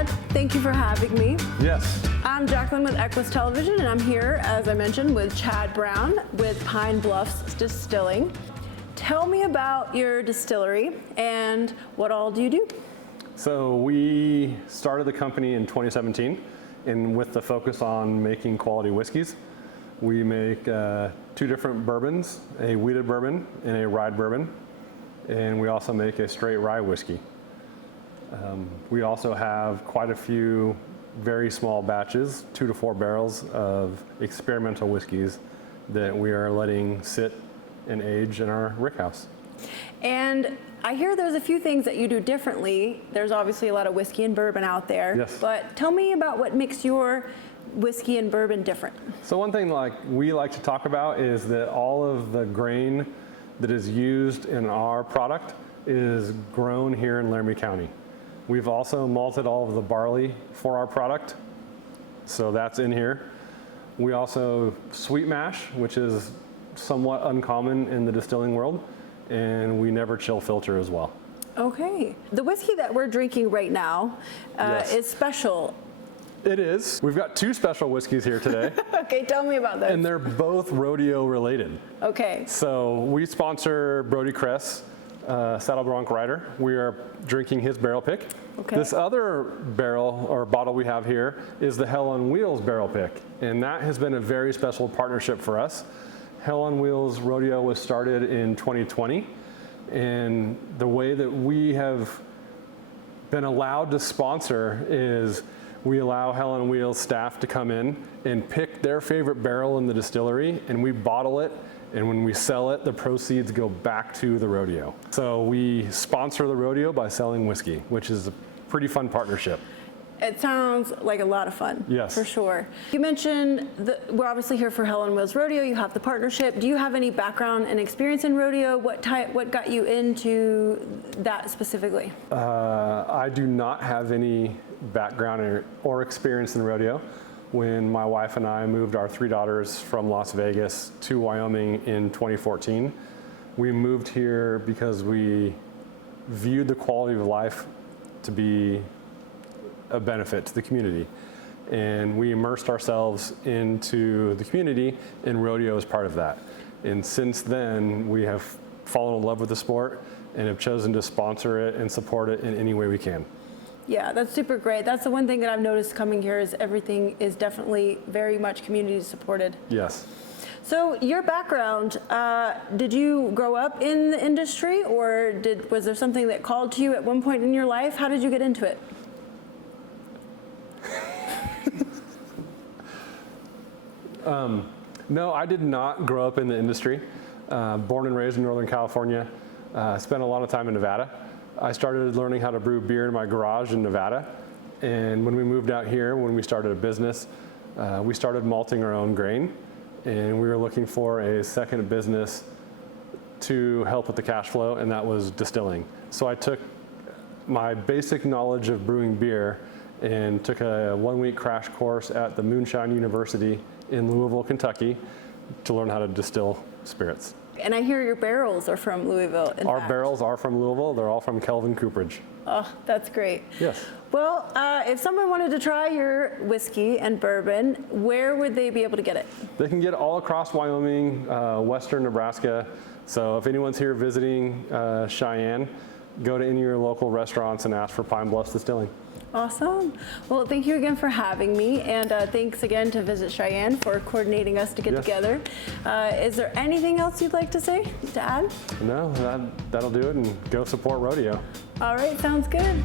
Chad, thank you for having me. Yes. I'm Jacqueline with Equus Television, and I'm here, as I mentioned, with Chad Brown with Pine Bluffs Distilling. Tell me about your distillery and what all do you do? So we started the company in 2017, and with the focus on making quality whiskeys. We make two different bourbons, a wheated bourbon and a rye bourbon, and we also make a straight rye whiskey. We also have quite a few very small batches, 2 to 4 barrels of experimental whiskeys that we are letting sit and age in our rickhouse. And I hear there's a few things that you do differently. There's obviously a lot of whiskey and bourbon out there. Yes. But tell me about what makes your whiskey and bourbon different. So one thing we like to talk about is that all of the grain that is used in our product is grown here in Laramie County. We've also malted all of the barley for our product, so that's in here. We also sweet mash, which is somewhat uncommon in the distilling world, and we never chill filter as well. Okay. The whiskey that we're drinking right now Yes. is special. It is. We've got 2 special whiskeys here today, Okay, tell me about those. and they're both rodeo related. Okay. So we sponsor Brody Kress, Saddle Bronc Rider. We are drinking his barrel pick. Okay. This other barrel or bottle we have here is the Hell on Wheels barrel pick, and that has been a very special partnership for us. Hell on Wheels Rodeo was started in 2020, and the way that we have been allowed to sponsor is we allow Hell on Wheels staff to come in and pick their favorite barrel in the distillery, and we bottle it, and when we sell it, the proceeds go back to the rodeo. So we sponsor the rodeo by selling whiskey, which is a pretty fun partnership. It sounds like a lot of fun. Yes. For sure. You mentioned we're obviously here for Hell on Wheels Rodeo. You have the partnership. Do you have any background and experience in rodeo? What got you into that specifically? I do not have any background or experience in rodeo. When my wife and I moved our 3 daughters from Las Vegas to Wyoming in 2014, we moved here because we viewed the quality of life to be a benefit to the community. And we immersed ourselves into the community, and rodeo is part of that. And since then, we have fallen in love with the sport and have chosen to sponsor it and support it in any way we can. Yeah, that's super great. That's the one thing that I've noticed coming here is everything is definitely very much community supported. Yes. So your background, did you grow up in the industry, or was there something that called to you at one point in your life? How did you get into it? No, I did not grow up in the industry. Born and raised in Northern California. Spent a lot of time in Nevada. I started learning how to brew beer in my garage in Nevada. And when we moved out here, when we started a business, we started malting our own grain. And we were looking for a second business to help with the cash flow, and that was distilling. So I took my basic knowledge of brewing beer and took a 1-week crash course at the Moonshine University in Louisville, Kentucky, to learn how to distill spirits. And I hear your barrels are from Louisville. Our barrels are from Louisville. They're all from Kelvin Cooperage. Oh, that's great. Yes. Well, if someone wanted to try your whiskey and bourbon, where would they be able to get it? They can get it all across Wyoming, western Nebraska. So if anyone's here visiting Cheyenne, go to any of your local restaurants and ask for Pine Bluffs Distilling. Awesome. Well, thank you again for having me, and thanks again to Visit Cheyenne for coordinating us to get together. Is there anything else you'd like to say, to add? No, that'll do it, and go support rodeo. All right, sounds good.